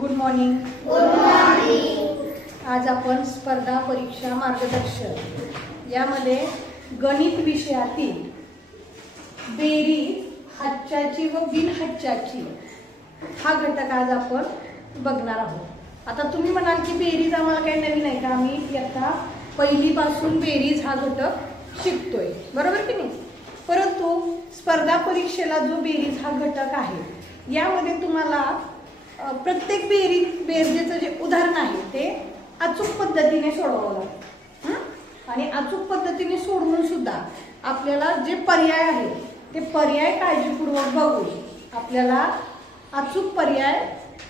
Good morning. Good morning. आज आपण स्पर्धा परीक्षा मार्गदर्शन यामध्ये गणित विषयातील बेरीज हातच्याची व बिनहातच्याची हा घटक आज आपण बघणार आहोत. आता तुम्ही म्हणाल की बेरीज आम्हाला काही नवीन आहे का? आम्ही इयत्ता पहिलीपासून बेरीज हा घटक शिकतोय, बरोबर की नाही? परंतु स्पर्धा परीक्षेला जो बेरीज हा घटक आहे यामध्ये तुम्हाला प्रत्येक बेरजेचं जे उदाहरण आहे ते अचूक पद्धतीने सोडवावं लागतं. आणि अचूक पद्धतीने सोडवून सुद्धा आपल्याला जे पर्याय आहे ते पर्याय काळजीपूर्वक बघून आपल्याला अचूक पर्याय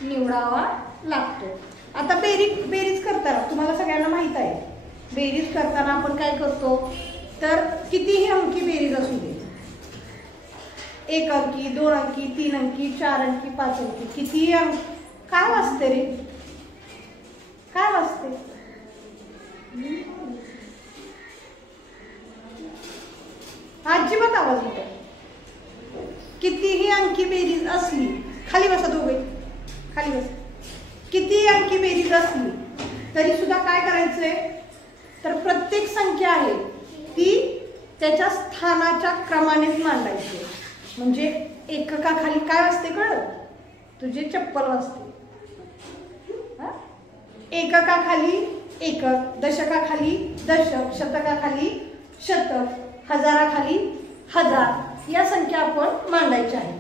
निवडावा लागतो. आता बेरीज करताना तुम्हाला सगळ्यांना माहित आहे, बेरीज करताना आपण काय करतो तर कितीही अंकी बेरीज असू दे, 1 अंकी, 2 अंकी, 3 अंकी, 4 अंकी, 5 अंकी, कितीही अंक काय वाजते रे? काय वाजते? अजिबात आवाज येतो. कितीही अंकी बेरीज असली, खाली बसा दोघे, खाली बसा. कितीही अंकी बेरीज असली तरी सुद्धा काय करायचंय तर प्रत्येक संख्या आहे ती त्याच्या स्थानाच्या क्रमानेच मांडायची. म्हणजे एककाखाली काय वाजते कळलं? तुझे चप्पल वाजते. एककाखाली एकक, दशकाखाली दशक, शतकाखाली शतक, हजाराखाली हजार या संख्या आपण मांडायच्या आहे.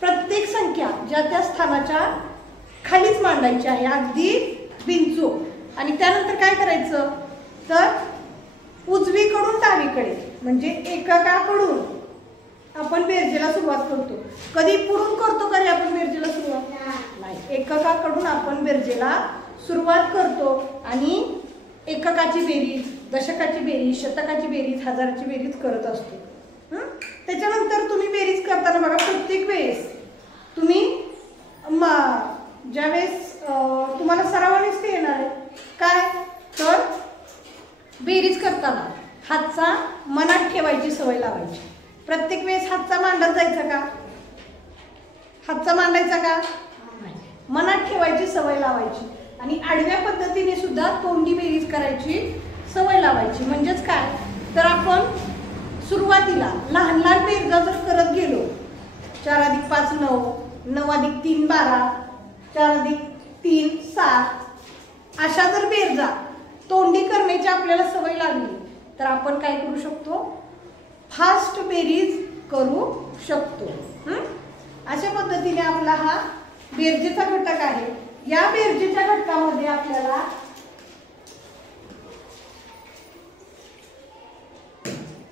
प्रत्येक संख्या ज्या त्या स्थानाच्या खालीच मांडायची आहे, अगदी बिनचूक. आणि त्यानंतर काय करायचं तर उजवीकडून डावीकडे म्हणजे एककाकडून आपण बेरजेला सुरुवात करतो. कधी पुढून करतो का रे आपण बेरजेला सुरुवात? नाही, एककाकडून आपण बेरजेला सुरुवात करतो आणि एककाची बेरीज, दशकाची बेरीज, शतकाची बेरीज, हजाराची बेरीज करत असतो. त्याच्यानंतर तुम्ही बेरीज करताना बघा, प्रत्येक वेळेस तुम्ही ज्यावेळेस तुम्हाला सरावानेच ते येणार आहे काय तर बेरीज करताना हातचा मनात ठेवायची सवय लावायची. प्रत्येक वेळेस हातचा मांडत जायचा का? हातचा मांडायचा का? मनात ठेवायची सवय लावायची. आणि आडव्या पद्धतीने सुद्धा तोंडी बेरीज करायची सवय लावायची. म्हणजेच काय तर आपण सुरुवातीला लहान लहान बेरजा जर करत गेलो, 4 अधिक 5 9, 9 अधिक 3 12, 4 अधिक 3 7 अशा जर बेरजा तोंडी करण्याची आपल्याला सवय लागली तर आपण काय करू शकतो? फास्ट बेरीज करू शकतो. अशा पद्धतीने आपला हा बेरजेचा घटक आहे. या बेरजेच्या घटकामध्ये आपल्याला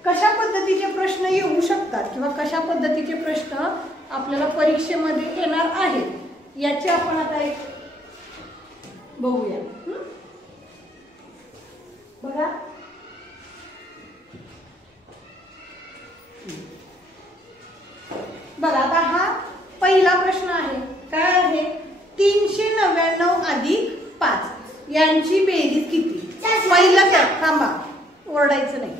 कशा पद्धतीचे प्रश्न येऊ शकतात किंवा कशा पद्धतीचे प्रश्न आपल्याला परीक्षेमध्ये येणार आहेत याचे आपण आता एक बघूया. बघा, बघा आता हा पहिला प्रश्न आहे. काय आहे? 399 अधिक 5 यांची बेरीज किती? पहिलं काय? थांबा, ओरडायचं नाही.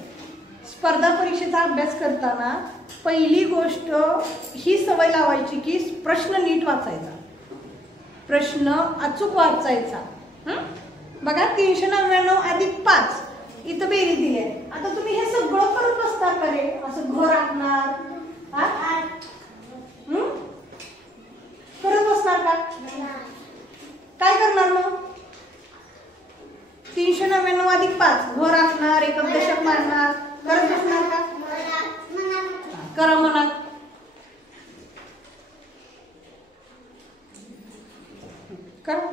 स्पर्धा परीक्षेचा अभ्यास करताना पहिली गोष्ट ही सवय लावायची की प्रश्न नीट वाचायचा, प्रश्न अचूक वाचायचा. बघा, 399 अधिक 5 इथं बेरीज दिली आहे. आता तुम्ही हे सगळं करत बसता का रे? असं घर आखणार करत बसणार का? काय करणार मग? 399 अधिक 5 घर आखणार, एकक दशक मांडणार, करत बसणार का? करा म्हणा. करा.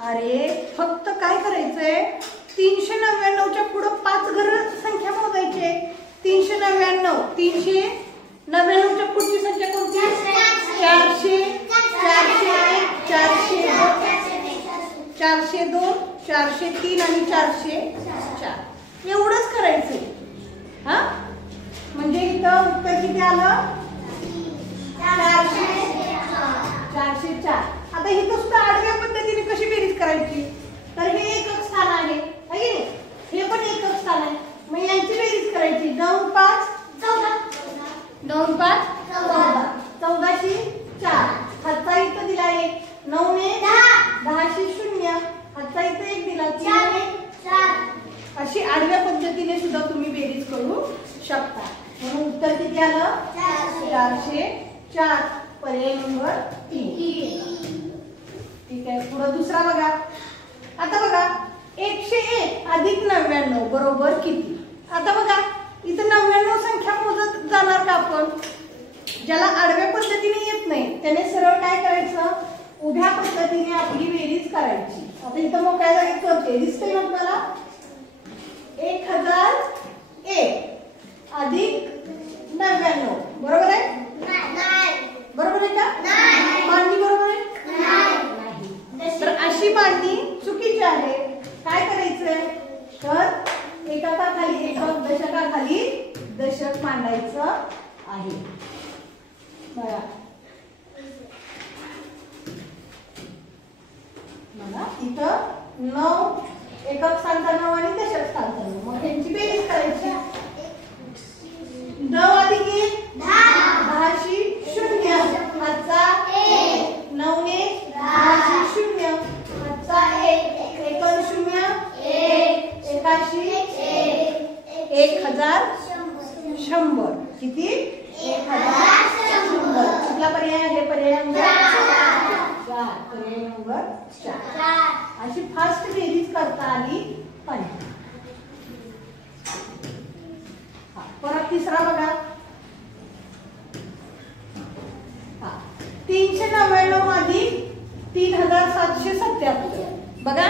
अरे फक्त काय करायचंय, 399च्या पुढे 5 घर संख्या मोजायची. 399, 399च्या पुढची संख्या कोणती? 400, 401, 402, 403 आणि 404 एवढंच करायचंय. म्हणजे इथं उत्तर किती आलं? 404. आता इथं सुद्धा आडव्या पद्धतीने कशी बेरीज करायची तर हे एकक स्थान आहे, हे पण एकक स्थान आहे. मग यांची बेरीज करायची. 9 5 14, 9 5 14. 4शी 4, हातचा इथं दिला 1, 9 ने 10शी 0, हातचा इथं 1 दिला 3 ने 4. अशी आडव्या पद्धतीने सुद्धा तुम्ही बेरीज करू शकता. म्हणून उत्तर किती आलं? 404. पर्याय नंबर 3. ठीक आहे. पुढे दुसरा बघा. आता बघा 101 अधिक 99 बरोबर किती? आता बघा इथं 99 संख्या मोजत जाणार का आपण? ज्याला आडव्या पद्धतीने येत नाही त्याने सरळ काय करायचं? उभ्या पद्धतीने आपली बेरीज करायची. आता इथं मोकळ्या जागेत करते, दिसतंय मग मला 1001 अधिक 99 बरोबर आहे? बरोबर आहे का? मांडणी बरोबर आहे? नाही. तर अशी मांडणी चुकीची आहे. काय करायचंय? तर एककाखाली एकक, दशकाखाली दशक मांडायचं आहे. बघा इथं 9 एकक स्थानचा 9 आणि दशक स्थानचा 9. मग त्यांची बेरीज करायची. 9 अधिक 1 10शी 0, हातचा 1, 9 ने 10शी 0, हातचा 1, 1 0 1, एकाशी 1100. किती? 1100. कुठला पर्याय आहे? पर्याय नंबर 4. पर्याय नंबर 4. अशी फास्ट बेरीज करता आली पाहिजे. परत तिसरा बघा. 399 अधिक 3777 बघा.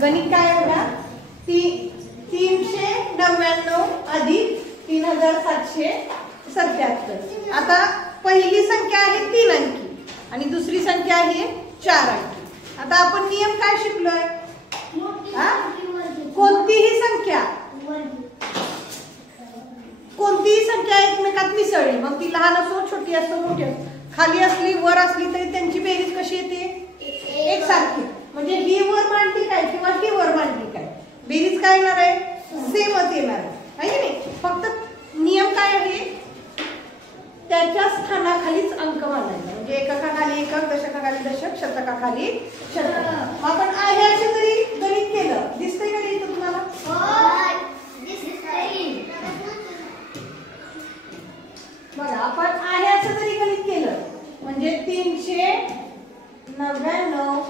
गणित काय आहे बघा. 399 अधिक 3777. आता पहिली संख्या आहे 3 अंकी आणि दुसरी संख्या आहे 4 अंकी. आता आपण नियम काय शिकलोय? कोणतीही संख्या एकमेकात मिसळली, मग ती लहान असो छोटी असो मोठी असो, खाली असली वर असली तरी त्यांची बेरीज कशी येते? एकसारखी. म्हणजे ही वर मांडली काय किंवा ही वर मांडली काय, बेरीज काय येणार आहे? सेमच येणार आहे की नाही? फक्त नियम काय आहे? त्याच्या स्थानाखालीच अंक मांडायचा. म्हणजे एककाखाली एकक, दशकाखाली दशक, शतकाखाली शतक. आपण आहे असे जरी गणित केलं, दिसतंय का नाही तुम्हाला? बघा आपण आहे असं जरी गणित केलं म्हणजे 399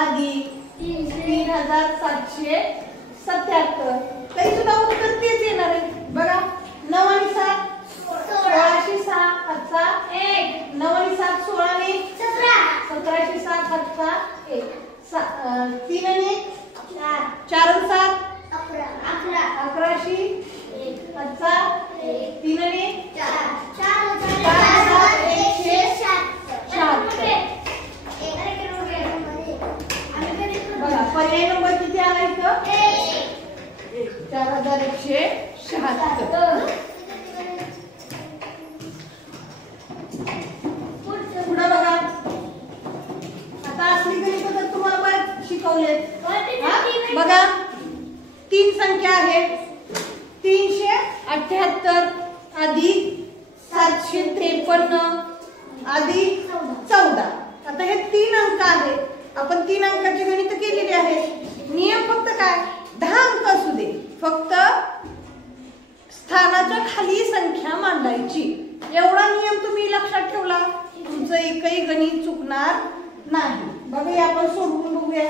अधिक 3777 तरी सुद्धा उत्तर तेच येणार आहे. बघा 9 आणि 7 16शी 6, हातचा 1, 9 आणि 7 16 ने 17, 17शी 7, हातचा 1, 3 आणि 1 4 आणि 7 11, 11शी 1, हातचा 3 आणि 4 बघा पर्याय नंबर किती आला इथं? 4176. पुढे बघा. आता असली गणित तर तुम्हाला बरेच शिकवलेत. बघा 3 संख्या आहेत. 378 अधिक 753 अधिक 14. आता हे 3 अंक आहेत. आपण 3 अंकाची गणित केलेली आहेत. नियम फक्त काय? 10 अंक असू दे, फक्त स्थानाच्या खाली संख्या मांडायची. एवढा नियम तुम्ही लक्षात ठेवला, तुमचं एकही गणित चुकणार नाही. बघूया आपण सोडवून बघूया.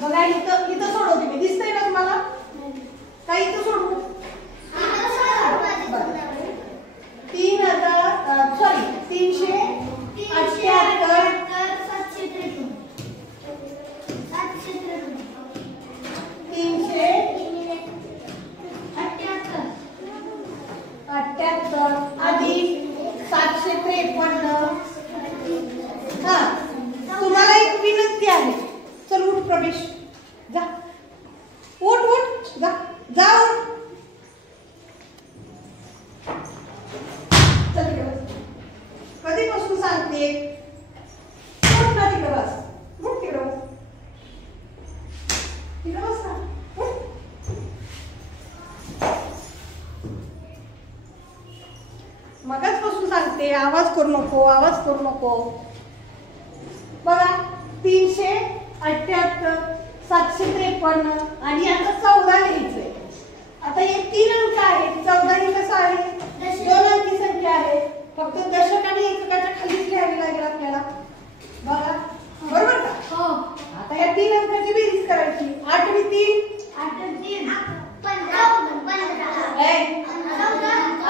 बघा इथं सोडवते मी, दिसतंय ना तुम्हाला? काय इथं सोडवू? 378 अधिक 753. हा तुम्हाला एक विनंती आहे. चल उठ प्रवेश. सांगते, आवाज करू नको, आवाज करू नको. बघा 378, 753 आणि आता 14 लिहायचंय. आता हे 3 अंक आहेत. 14 ही कसं आहे? 2 अंकी संख्या आहे. फक्त दशक आणि एककाच्या खालीच लिहावी लागेल आपल्याला. बघा बरोबर का? हो. आता या 3 अंकाची बेरीज करायची. 8 आणि 3 8 आणि 3 15.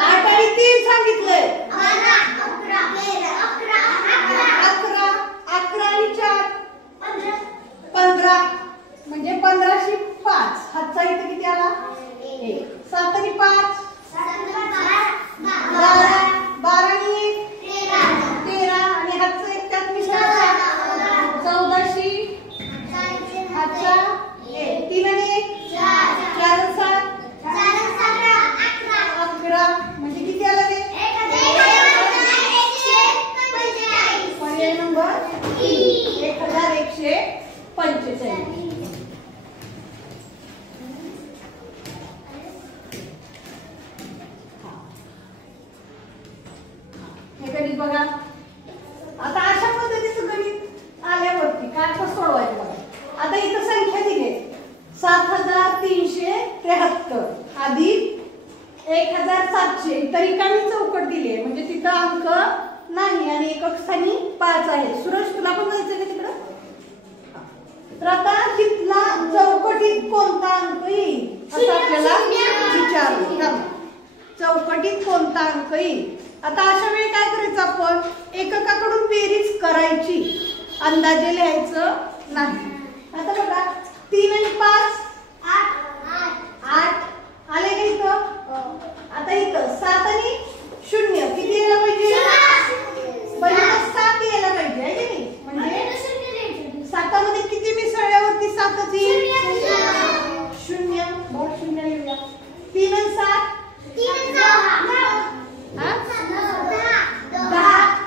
8 आणि 3 सांगितलंय. 11 11 11 आणि 4 15. 15 म्हणजे 15शी 5. हातचा इथं किती आला? 1. 7 आणि 5 12. 12 आणि 1 13 आणि हातचा एक त्यात मिसळला 14शी हातचा 1. 3 आणि 1 4 आणि 7 11 म्हणजे किती आला ते? पर्याय नंबर 1145. हे गणित बघा. आता अशा पद्धतीचं गणित आल्यावरती काय कसं सोडवायचं बघा. आता इथं संख्या दिली आहे 7373 अधिक 1700. इथं रिकामी चौकट दिली आहे म्हणजे तिथं अंक नाही आणि एकक स्थानी 5 आहे. सुरेश तुला पण जायचं का तिकडं? तर आता तिथला चौकटीत कोणता अंक येईल असं आपल्याला विचारलं. चौकटीत कोणता अंक येईल? आता अशा वेळी काय करायचं आपण? एककाकडून बेरीज करायची, अंदाजे लिहायचं नाही. आता बघा 3 आणि 5 8 आले का इथं? आता इथं 7 आणि 0 किती यायला पाहिजे? 7 यायला पाहिजे आहे की नाही? म्हणजे 7 मध्ये किती मिसळल्यावरती 7च येईल? 0. बोल 0 लिहूया. 3 आणि 7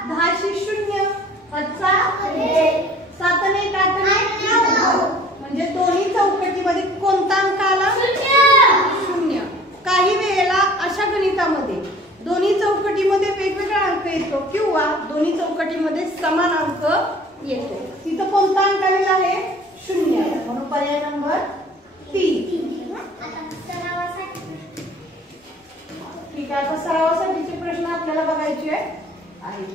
10शी 0 हातचा 7 आणि 1 8 म्हणजे दोन्ही चौकटीमध्ये कोणता अंक आला? 0. काही वेळेला अशा गणितामध्ये दोन्ही चौकटीमध्ये वेगवेगळा अंक येतो किंवा दोन्ही चौकटीमध्ये समान अंक येतो. तिथं कोणता अंक आलेला आहे? 0. म्हणून पर्याय नंबर 3. ठीक आहे. आता सरावासाठीचे प्रश्न आपल्याला बघायचे आहेत.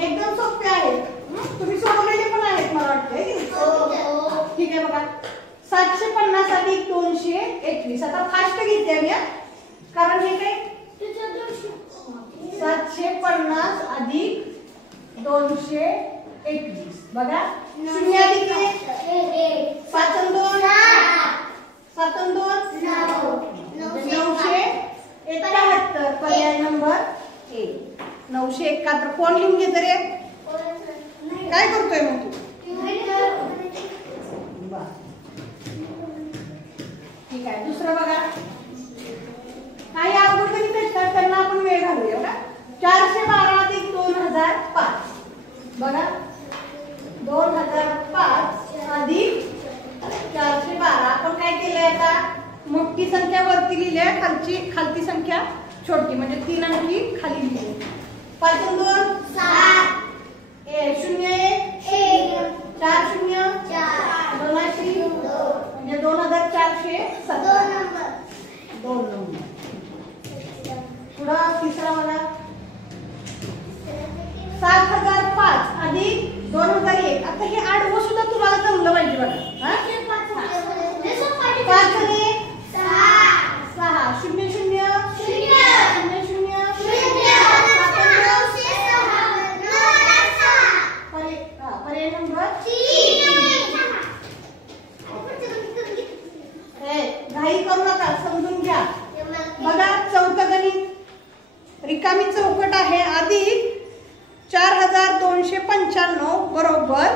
एकदम सोपे आहेत. तुम्ही सोडवलेले पण आहेत मला वाटतं. ठीक आहे बघा. 750 अधिक 221. आता फास्ट घेते मी कारण हे काय 750 अधिक 221. बघा 0 अधिक 1 5 आणि 2 7 आणि 2 971. पर्याय नंबर 1 971. कोण लिहून घेत रे? काय करतोय मग तू? ठीक आहे. दुसरं बघा. काही अवघड गणित असतात त्यांना आपण वेळ घालूया बघा. 412 अधिक 2005. बघा 2005 अधिक 412. आपण काय केलंय आता? मोठी संख्या वरती लिहिली आहे, खालची संख्या छोटी म्हणजे 3 अंकी खाली लिहिली. 5 आणि 2 7 0 1 4 0 4 2 म्हणजे 2407. 2 नंबर. पुढं तिसरा बघा. 7005 अधिक 2001. आता हे आडवं सुद्धा तुम्हाला जमलं पाहिजे बघा. 5 आणि 6 0 पर्याय नंबर 3. घाई करू नका, समजून घ्या. बघा चौथं गणित रिकामी चौकट आहे. अधिक 4295 बरोबर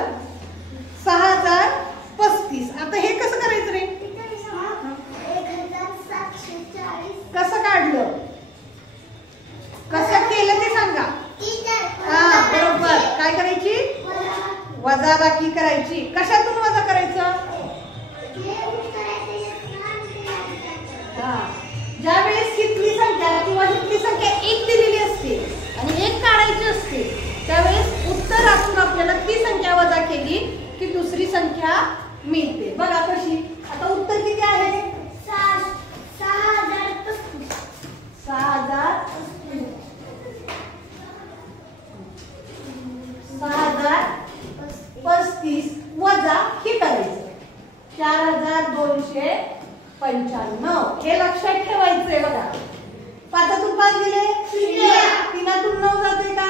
6035. आता हे कसं करायचं रे? कसं काढलं? कसं केलं ते सांगा. बरोबर. काय करायची? वजाबाकी करायची. कशातून वजा करायचं? ज्या वेळेस किती संख्या किंवा इथली संख्या 1 दिलेली असते आणि 1 काढायची असते त्यावेळेस उत्तरातून आपल्याला ती संख्या वजा केली की दुसरी संख्या मिळते. बघा कशी. आता उत्तर किती आहे? 6035 वजा हे करायचं 4295. हे लक्षात ठेवायचंय. बघा 5तून 5 गेले 3तून 9 जाते का?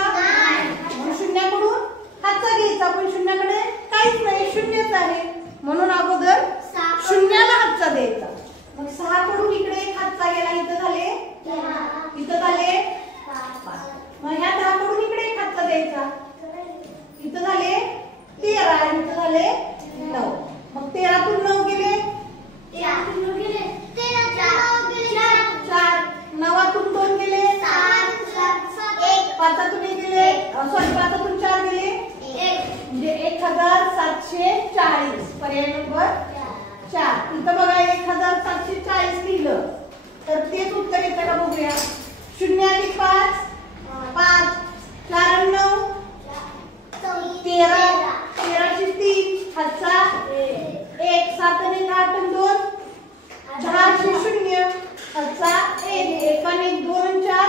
म्हणून शून्याकडून हातचा घ्यायचा पण शून्याकडे काहीच नाही, शून्यच आहे. म्हणून अगोदर शून्याला हातचा द्यायचा. मग 6 कडून इकडे 1 हातचा गेला. इथं झाले 5. मग ह्या 10 कडून इकडे 1 हातचा द्यायचा. इथं झाले 13. इथं झाले 9. मग 13तून 9 गेले 4. 9तून 2 गेले 5तून 1 गेले 5तून 4 गेले म्हणजे 1740. पर्याय नंबर 4. इथं बघा 1740 लिहिलं तर तेच उत्तर येतं का बघूया. 0 अधिक 5 5 4 9 13 13ची 3 हातचा 1 7 आणि 8 आणि 2 10 0 हातचा 1 1 आणि 1 2 आणि 4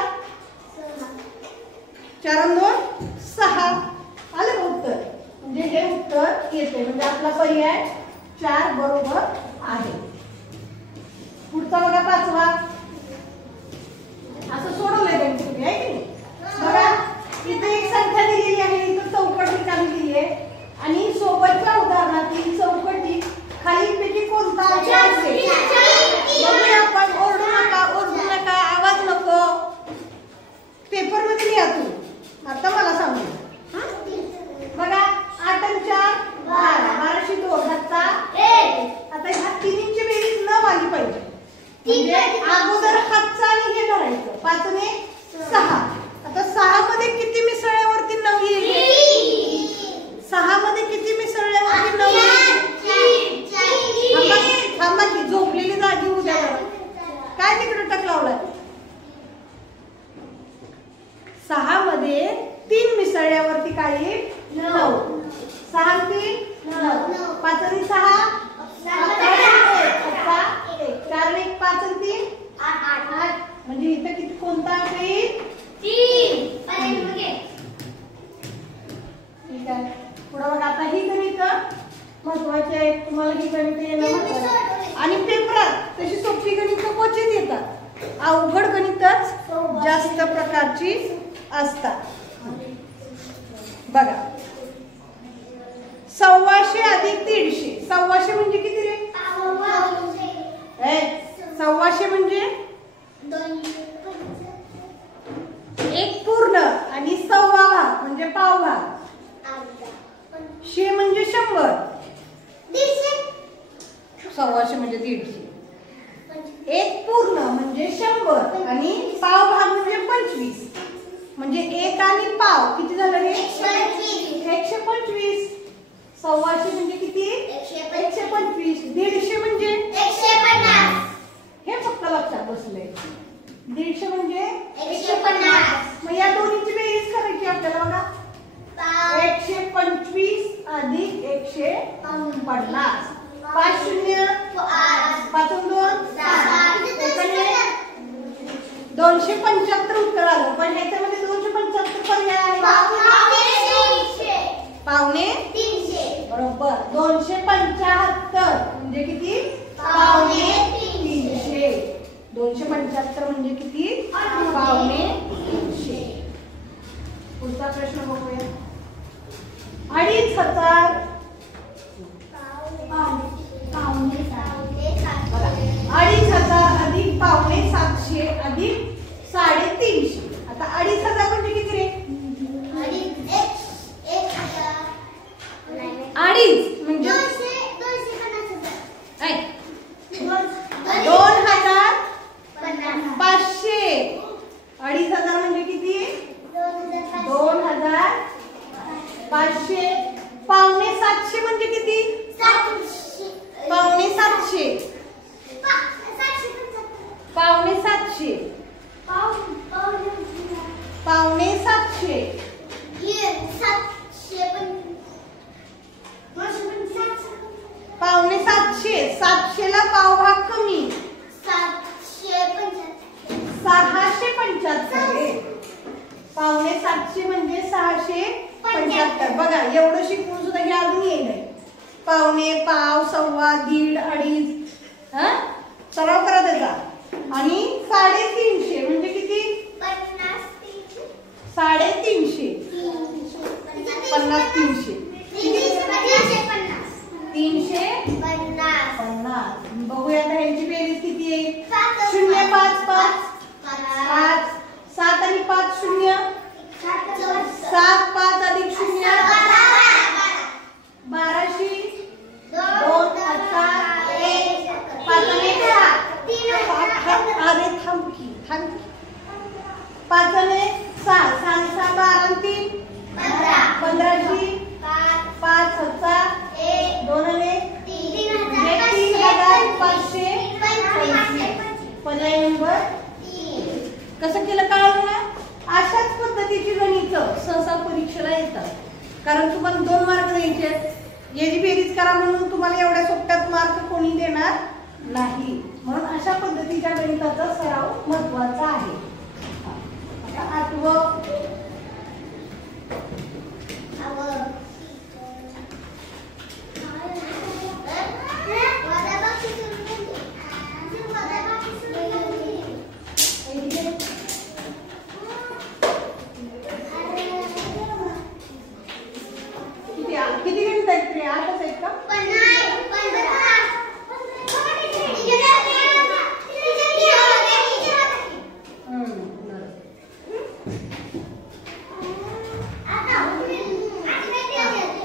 4 आणि 2 6. आलं उत्तर. म्हणजे हे उत्तर येते. म्हणजे आपला पर्याय 4 बरोबर आहे. पुढचा बघा 5वा. असं सोडवलंय का तुम्ही आहे की नाही? बघा इथे एक संख्या दिलेली आहे. इथं चौकट रिकामी दिली आहे आणि सोबतच्या उदाहरणात ही चौकटी खालीलपैकी कोणता असेल? बघूया आपण. ओरडू नका आवाज नको. पेपर मध्ये लिहा तू. आता मला सांगू. बघा 8 आणि 4 12 12शी 2 हातचा 1. आता ह्या तिन्हींची बेरीज न आली पाहिजे. म्हणजे अगोदर हातचा आणि हे धरायचं 5 आणि 6. आता 6 मध्ये किती मिसळल्यावरती 9 येईल? 6 मध्ये किती मिसळल्यावरती 9 येईल? थांबा की झोपलेली जागी उद्या काय तिकडे टक लावलाय. 6 मध्ये 3 मिसळल्यावरती काय येईल? 9. 6 आणि 3 9. 5 आणि 6 4 आणि 1 5 आणि 3 8. म्हणजे इथं किती कोणता येईल? 3. ठीक आहे. पुढे बघा. आता ही गणित महत्वाची आहे. तुम्हाला ही गणित येणं महत्वाचं आहे. आणि पेपरात तशी सोपी गणित क्वचित येतात. अवघड गणितच जास्त प्रकारची असतात. बघा 125 अधिक 150. 125 म्हणजे किती रे? 125 म्हणजे 1 पूर्ण आणि 1/4 भाग म्हणजे पाव भाग. 100 म्हणजे 100. 125 म्हणजे 150. 1 पूर्ण म्हणजे 100 आणि पाव भाग म्हणजे 25. म्हणजे 1 आणि पाव किती झालं रे? 125. 125 म्हणजे किती? 125. 150 म्हणजे 150. हे फक्त लक्षात बसलंय. 150 म्हणजे 150. मग या दोन्हीची बेरीज करायची आपल्याला. बघा 125 अधिक 150. 5 0 5 2 275 उत्तर आलं. पण ह्याच्यामध्ये 275 पर्याय आहे. पावणे 300 बरोबर. 275 म्हणजे किती? पावणे 300. 275 म्हणजे किती? पावणे 300. पुढचा प्रश्न बघूया. 2500 अधिक पावणे 700 अधिक 350. आता 2500 म्हणजे किती रे? 2.5 म्हणजे 2500. 2500 म्हणजे किती? 2500. पावणे 700 म्हणजे किती? पावणे 700. पावणे 700. पावणे 700 पावणे, पाव, सव्वा, दीड, अडीच, हा सराव करा त्याचा. आणि 350 म्हणजे किती? 350. 50 300 350. बघूया आता ह्यांची बेरीज किती आहे. 0 5 5 5 7 आणि 5 0 7 5 अधिक 0 1200 2 7 1 5 आणि 10. अरे थांब की 5 आणि 6 6 6 12 आणि 3 1500 5 7 2 आणि 3525. पर्याय नंबर. कसं केलं कळलं ना. अशाच पद्धतीची गणित सहसा परीक्षेला येतात. कारण तुम्हाला 2 मार्क द्यायचे. याची बेरीज करा म्हणून तुम्हाला एवढ्या सोप्यात मार्क कोणी देणार नाही. म्हणून अशा पद्धतीच्या गणिताचा सराव महत्वाचा आहे. आता आठवं किती गणित आहेत ते? 8च आहेत का?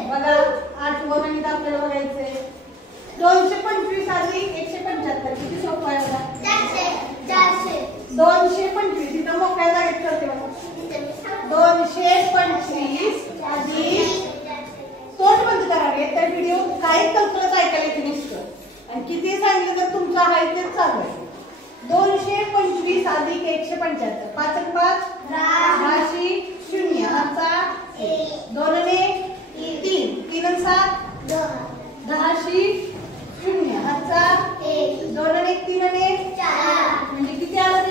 बघा 8वं गणित आपल्याला बघायचंय. 225 अधिक 175 किती सोपं आहे बघा. 225 इथं मोकळ्या जागेत करते बघा. 225 अधिक तोंड बंद करावे. त्या व्हिडिओ काही कल्पनाच ऐकायला येते नसतं. आणि किती सांगितलं तर तुमचा हाय तेच चालू आहे. 225 अधिक 175 5 आणि 5 10 0 हाचा 2 आणि 3 3 आणि 7 10 0 हाचा 2 आणि 3 आणि 4 म्हणजे किती आलं ते?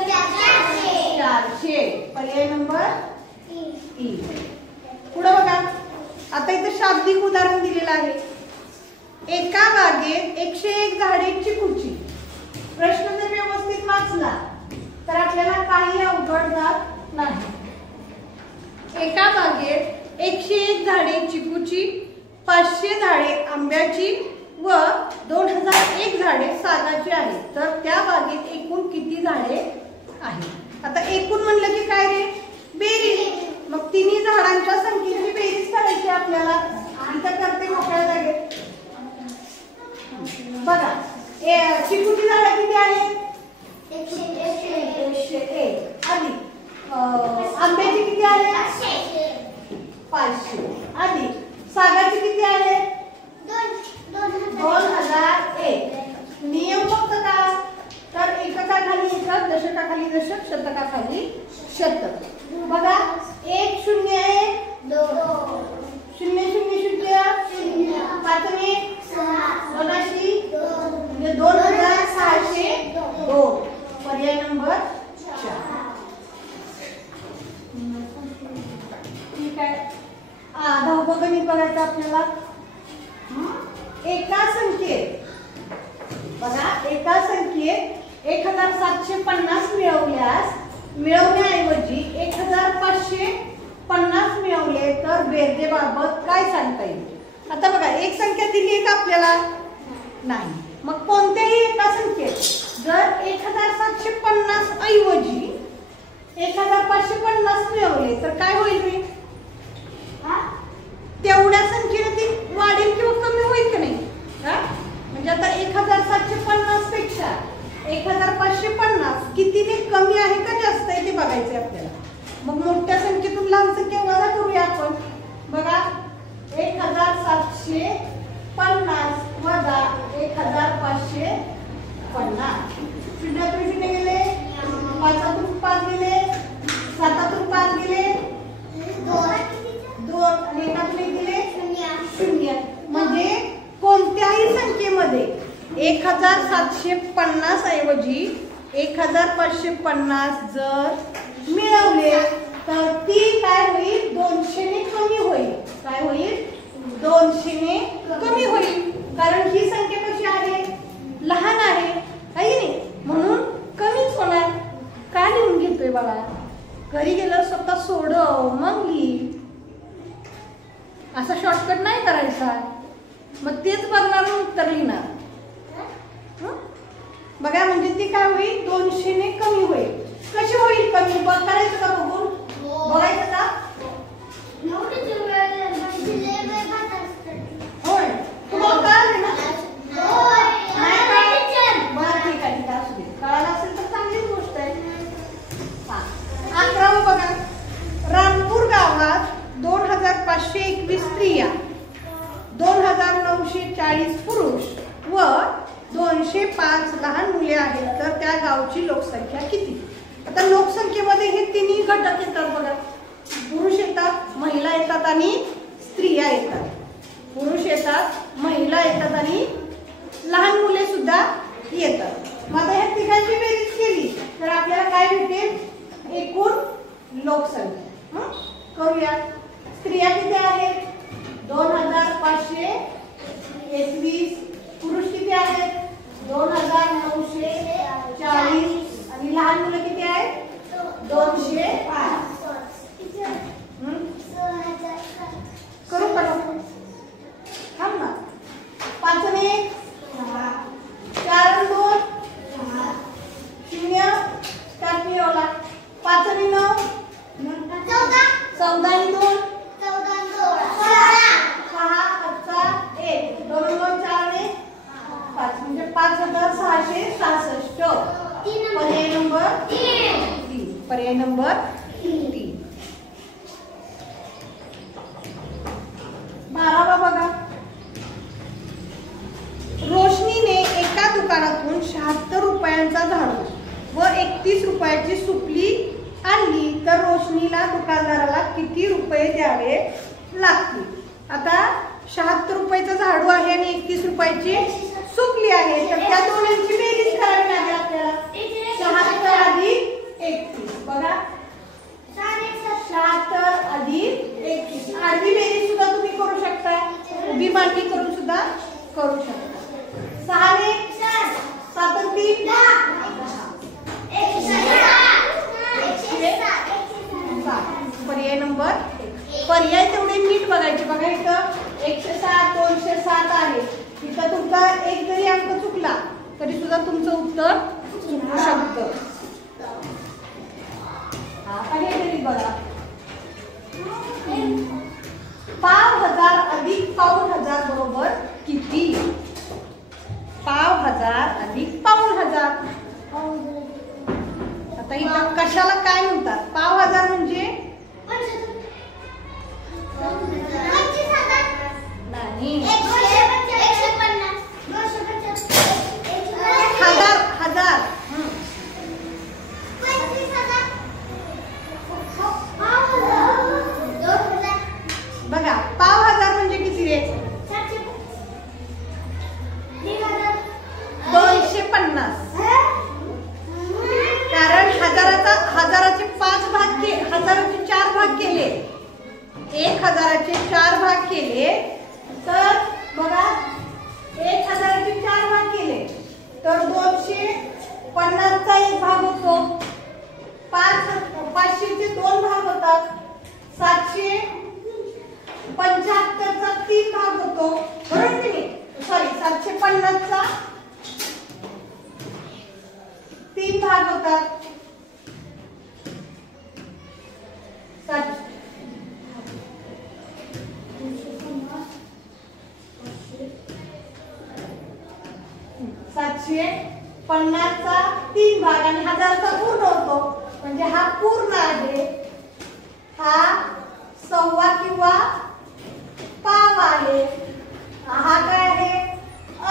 400. पर्याय नंबर 3. पुढे बघा. आता इथे शाब्दिक उदाहरण दिलेलं आहे. एका बागेत 101 झाडे चिकूची. प्रश्न जर व्यवस्थित वाचला तर आपल्याला काही अवघड जात नाही. एका बागेत 101 झाडे चिकूची, 500 झाडे आंब्याची व 2001 झाडे सागाची आहेत. तर त्या बागेत एकूण किती झाडे आहेत? आता एकूण म्हणलं की काय रे? बेरीज. मग तिन्ही झाडांच्या संख्येची बेरीज करायची आपल्याला. इथं करते मोकळ्या जागेत. बघा चिकूची झाडं किती आहेत? 101 अधिक आंब्याची किती आहेत? 500 अधिक सागाची किती आहेत? 2001. नियम फक्त का? तर एककाखाली एकक, दशकाखाली दशक, शतकाखाली शतक. बघा 1 0 1 2 0 0 0 5 आणि 6 म्हणजे 2602. पर्याय नंबर 4. ठीक आहे. 10वं गणित बघायचं आपल्याला. एका संख्येत बघा एका संख्येत 1750 मिळवण्याऐवजी 1550 मिळवले तर बेरजेबाबत काय सांगता येईल? आता बघा एक संख्या दिली आहे का आपल्याला? नाही. मग कोणत्याही एका संख्येत जर 1750 ऐवजी 1550 मिळवले तर काय होईल रे? तेवढ्या संख्येने ती वाढेल किंवा कमी होईल की नाही? म्हणजे आता 1750 पेक्षा 1550 कितीने कमी आहे का जास्त आहे ते बघायचे आपल्याला. मग मोठ्या संख्येतून लहान संख्या वजा करूया आपण. बघा 1750 वजा 1550. शून्यातून शून्य गेले, 5तून 5 गेले, 7तून 5 गेले, 2 आणि 1तून 1 गेले 0. म्हणजे कोणत्याही संख्येमध्ये 1750 ऐवजी 1550 जर मिळवले तर ती काय होईल? 200 ने कमी होईल. काय होईल? 200 ने कमी होईल. कारण ही संख्या कशी आहे, लहान आहे नाही, म्हणून कमीच होणार. का लिहून घेतोय बाळा, घरी गेलं स्वतः सोडव मग लिही. असा शॉर्टकट नाही करायचा, मग तेच बघणार उत्तर लिहिणार. बघा म्हणजे ती काय होईल, 200 ने कमी होईल. कशी होईल कमी, करायचं का बघून, बघायचं का? होय, तुम्हाला कळालं ना? बरं ठीक आहे, असू दे. कळालं असेल तर चांगलीच गोष्ट आहे. 11वं बघा, रामपूर गावात 2521 स्त्रिया, 2940 पुरुष व 205 लहान मुले आहेत, तर त्या गावची लोकसंख्या किती? आता लोकसंख्येमध्ये हे तिन्ही घटक येतात बघा, पुरुष येतात, महिला येतात आणि स्त्रिया येतात. पुरुष येतात, महिला येतात आणि लहान मुले सुद्धा येतात. मग आता ह्या तिघांची बेरीज केली तर आपल्याला काय भेटेल, एकूण लोकसंख्या. करूया. स्त्रिया किती आहेत, 2521. पुरुष किती आहेत, 2940. आणि लहान मुलं किती आहेत, 205. करू का थांब ना. 5 आणि 1 4 आणि 2 0. स्टार्ट मी ओला. 5 आणि 9 14 आणि 2 6 1 2 2 4 आणि 5 म्हणजे 5666. पर्याय नंबर 3. पर्याय नंबर 3. 12वा बघा, रोशनीने एका दुकानातून 76 रुपयांचा झाडू व 31 रुपयाची सुपली आणली, तर रोशनीला दुकानदाराला किती रुपये द्यावे लागतील? आता 76 रुपयाचा झाडू आहे आणि 31 रुपयाची सुपली आहे, तर त्या दोन्हींची बेरीज करावी लागेल आपल्याला. 76 अधिक 31 बघा, 76 अधिक 31. आडवी बेरीज सुद्धा तुम्ही करू शकता, उभी मांडणी करून सुद्धा करू शकता. 6 ने 7 आणि 3 पर्याय नंबर 1. पर्याय तेवढे नीट बघायचे. बघा इथं 107 207 आहे, इथं तुमचा एक जरी अंक चुकला तरी सुद्धा तुमचं उत्तर चुकू शकतं. पर्याय तरी बघा, 5000 अधिक 5000 बरोबर किती? 5000 अधिक 5000. आता इथं कशाला काय म्हणतात, 5000 म्हणजे नाही, हजार. बघा 5000 म्हणजे किती रे, 250. कारण हजाराचे 4 भाग केले, 1000चे 4 भाग केले, तर बघा 1000चे 4 भाग केले तर 250चा 1 भाग होतो, 500चे 2 भाग होतात, 775चा 3 भाग होतो, बरोबर की नाही? सॉरी 750चा 3 भाग होतात. 750चा 3 भाग आणि 1000चा पूर्ण होतो, म्हणजे हा पूर्ण आहे, हा सव्वा किंवा पाव आहे, हा काय आहे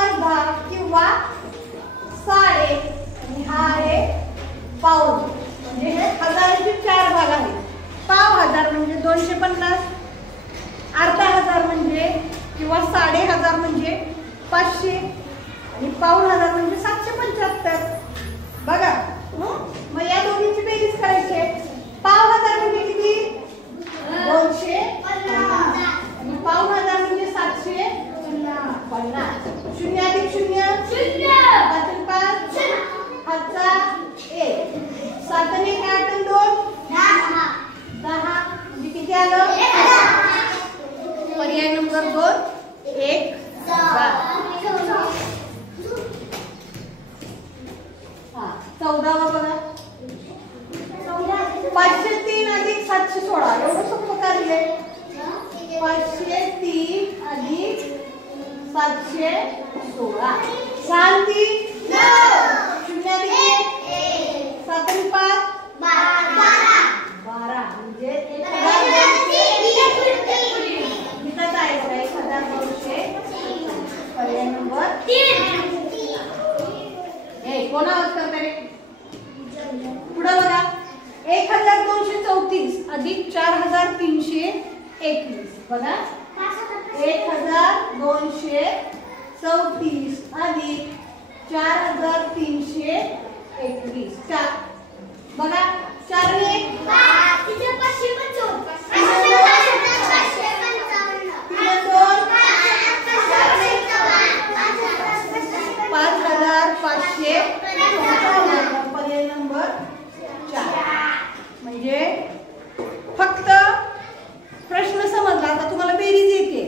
अर्धा किंवा साडे, आणि हा आहे पाऊण. म्हणजे हे 1000चे 4 भाग आहेत. 5000 म्हणजे 250, अर्धा हजार म्हणजे किंवा 1500 म्हणजे 500 आणि 5000 म्हणजे 775. बघा मग या दोन्हीची बेरीज करायची आहे. 5000 म्हणजे किती, 250 आणि 5000 म्हणजे 750. 14वा बघा 503 अधिक 716 एवढं सोपं कार्य आहे. 503 अधिक 716 शांती 0 अधिक 7 आणि 5 12 म्हणजे 1200 इथं काय आहे 1200 पर्याय नंबर 3. कोणा उत्तर करे पुढे बघा 1234 अधिक 4321 बघा 1234 अधिक 4321 बघा 4 आणि 1 5500 पर्याय नंबर 4. म्हणजे फक्त प्रश्न समजला. आता तुम्हाला बेरीज येते.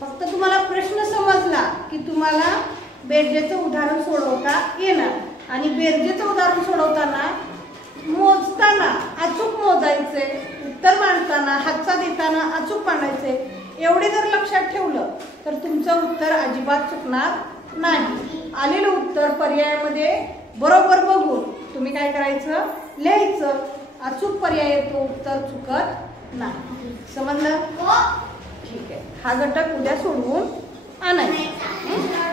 फक्त तुम्हाला प्रश्न समजला की तुम्हाला बेरजेचं उदाहरण सोडवता येणार. आणि बेरजेचं उदाहरण सोडवताना मोजताना अचूक मोजायचे, उत्तर मांडताना हातचा देताना अचूक मांडायचे. एवढे जर लक्षात ठेवलं तर तुमचं उत्तर अजिबात चुकणार नाही. आलेलं उत्तर पर्यायामध्ये बरोबर बघून तुम्ही काय करायचं लिहायचं. अचूक पर्याय येतो, उत्तर चुकत नाही. समजलं? ठीक आहे. हा घटक उद्या सोडवून आणायचा.